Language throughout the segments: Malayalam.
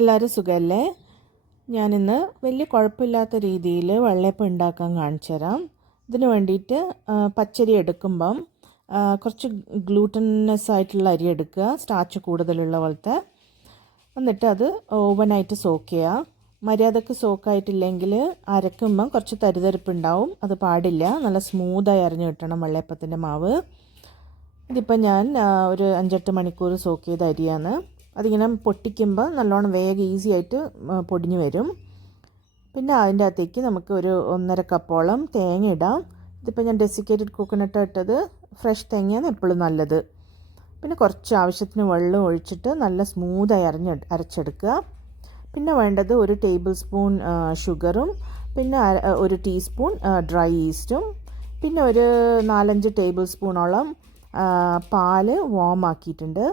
എല്ലാവരും സുഖമല്ലേ? ഞാനിന്ന് വലിയ കുഴപ്പമില്ലാത്ത രീതിയിൽ വെള്ളയപ്പം ഉണ്ടാക്കാൻ കാണിച്ചു തരാം. ഇതിന് വേണ്ടിയിട്ട് പച്ചരി എടുക്കുമ്പം കുറച്ച് ഗ്ലൂട്ടനസ് ആയിട്ടുള്ള അരി എടുക്കുക, സ്റ്റാർച്ച് കൂടുതലുള്ള പോലത്തെ. എന്നിട്ട് അത് ഓവനായിട്ട് സോക്ക് ചെയ്യുക. മര്യാദക്ക് സോക്കായിട്ടില്ലെങ്കിൽ അരക്കുമ്പം കുറച്ച് തരിതരിപ്പുണ്ടാവും, അത് പാടില്ല. നല്ല സ്മൂത്തായി അരിഞ്ഞു കിട്ടണം വെള്ളയപ്പത്തിൻ്റെ മാവ്. ഇതിപ്പോൾ ഞാൻ ഒരു 5-8 മണിക്കൂർ സോക്ക് ചെയ്ത അരിയാണ്. അതിങ്ങനെ പൊട്ടിക്കുമ്പോൾ നല്ലോണം വേഗം ഈസി ആയിട്ട് പൊടിഞ്ഞു വരും. പിന്നെ അതിൻ്റെ അകത്തേക്ക് നമുക്ക് ഒരു 1.5 കപ്പോളം തേങ്ങ ഇടാം. ഇതിപ്പോൾ ഞാൻ ഡെസിക്കേറ്റഡ് കോക്കനട്ട് ഇട്ടത്, ഫ്രഷ് തേങ്ങയാണ് എപ്പോഴും നല്ലത്. പിന്നെ കുറച്ച് ആവശ്യത്തിന് വെള്ളം ഒഴിച്ചിട്ട് നല്ല സ്മൂത്തായി അരച്ചെടുക്കുക. പിന്നെ വേണ്ടത് 1 ടേബിൾ സ്പൂൺ ഷുഗറും, പിന്നെ 1 ടീസ്പൂൺ ഡ്രൈ ഈസ്റ്റും, പിന്നെ ഒരു 4-5 ടേബിൾ സ്പൂണോളം പാല് വാം ആക്കിയിട്ടുണ്ട്.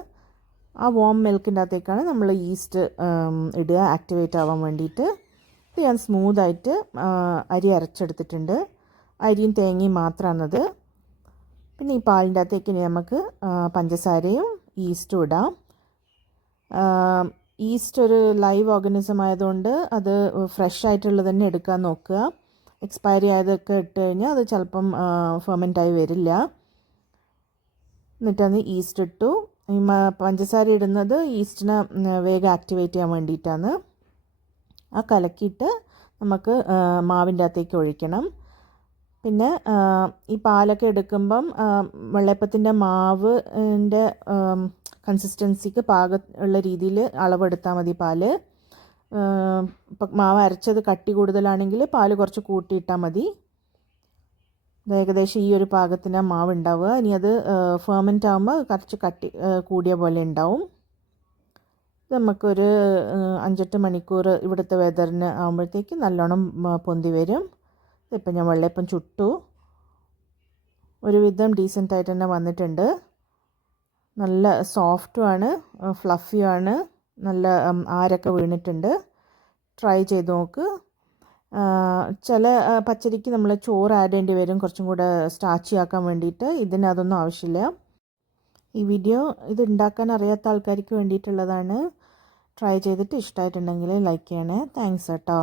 ആ വാം മിൽക്കിൻ്റെ അകത്തേക്കാണ് നമ്മൾ ഈസ്റ്റ് ഇടുക, ആക്ടിവേറ്റ് ആവാൻ വേണ്ടിയിട്ട്. ഇത് ഞാൻ സ്മൂത്തായിട്ട് അരി അരച്ചെടുത്തിട്ടുണ്ട്. അരിയും തേങ്ങയും മാത്രമാണത്. പിന്നെ ഈ പാലിൻ്റെ അകത്തേക്ക് നമുക്ക് പഞ്ചസാരയും ഈസ്റ്റും ഇടാം. ഈസ്റ്റ് ഒരു ലൈവ് ഓർഗാനിസം ആയതുകൊണ്ട് അത് ഫ്രഷ് ആയിട്ടുള്ളത് തന്നെ എടുക്കാൻ നോക്കുക. എക്സ്പയറി ആയതൊക്കെ ഇട്ട് കഴിഞ്ഞാൽ അത് ചിലപ്പം ഫെർമെൻ്റായി വരില്ല. എന്നിട്ടത് ഈസ്റ്റ് ഇട്ടു. ഈ പഞ്ചസാര ഇടുന്നത് ഈസ്റ്റിനെ വേഗം ആക്ടിവേറ്റ് ചെയ്യാൻ വേണ്ടിയിട്ടാണ്. ആ കലക്കിയിട്ട് നമുക്ക് മാവിൻ്റെ അകത്തേക്ക് ഒഴിക്കണം. പിന്നെ ഈ പാലൊക്കെ എടുക്കുമ്പം വെള്ളയപ്പത്തിൻ്റെ മാവിൻ്റെ കൺസിസ്റ്റൻസിക്ക് ഉള്ള രീതിയിൽ അളവെടുത്താൽ മതി പാല്. മാവ് അരച്ചത് കട്ടി കൂടുതലാണെങ്കിൽ പാല് കുറച്ച് കൂട്ടിയിട്ടാൽ മതി. ഏകദേശം ഈ ഒരു പാകത്തിന് മാവ് ഉണ്ടാവുക. ഇനി അത് ഫെർമെൻ്റ് ആകുമ്പോൾ കുറച്ച് കട്ടി കൂടിയ പോലെ ഉണ്ടാവും. നമുക്കൊരു 5-8 മണിക്കൂർ ഇവിടുത്തെ വെതറിന് ആകുമ്പോഴത്തേക്ക് നല്ലോണം പൊന്തി വരും. ഇപ്പം ഞാൻ വെള്ളയപ്പം ചുട്ടു. ഒരുവിധം ഡീസൻ്റായിട്ട് തന്നെ വന്നിട്ടുണ്ട്. നല്ല സോഫ്റ്റുമാണ്, ഫ്ലഫിയുമാണ്, നല്ല ആരൊക്കെ വീണിട്ടുണ്ട്. ട്രൈ ചെയ്ത് നോക്ക്. ചില പച്ചരിക്ക് നമ്മൾ ചോറ് ആഡ് ചെയ്യേണ്ടി വരും, കുറച്ചും കൂടെ സ്റ്റാർച്ചി ആക്കാൻ വേണ്ടിയിട്ട്. ഇതിന് അതൊന്നും ആവശ്യമില്ല. ഈ വീഡിയോ ഇത് ഉണ്ടാക്കാൻ അറിയാത്ത ആൾക്കാർക്ക് വേണ്ടിയിട്ടുള്ളതാണ്. ട്രൈ ചെയ്തിട്ട് ഇഷ്ടമായിട്ടുണ്ടെങ്കിൽ ലൈക്ക് ചെയ്യണേ. താങ്ക്സ് കേട്ടോ.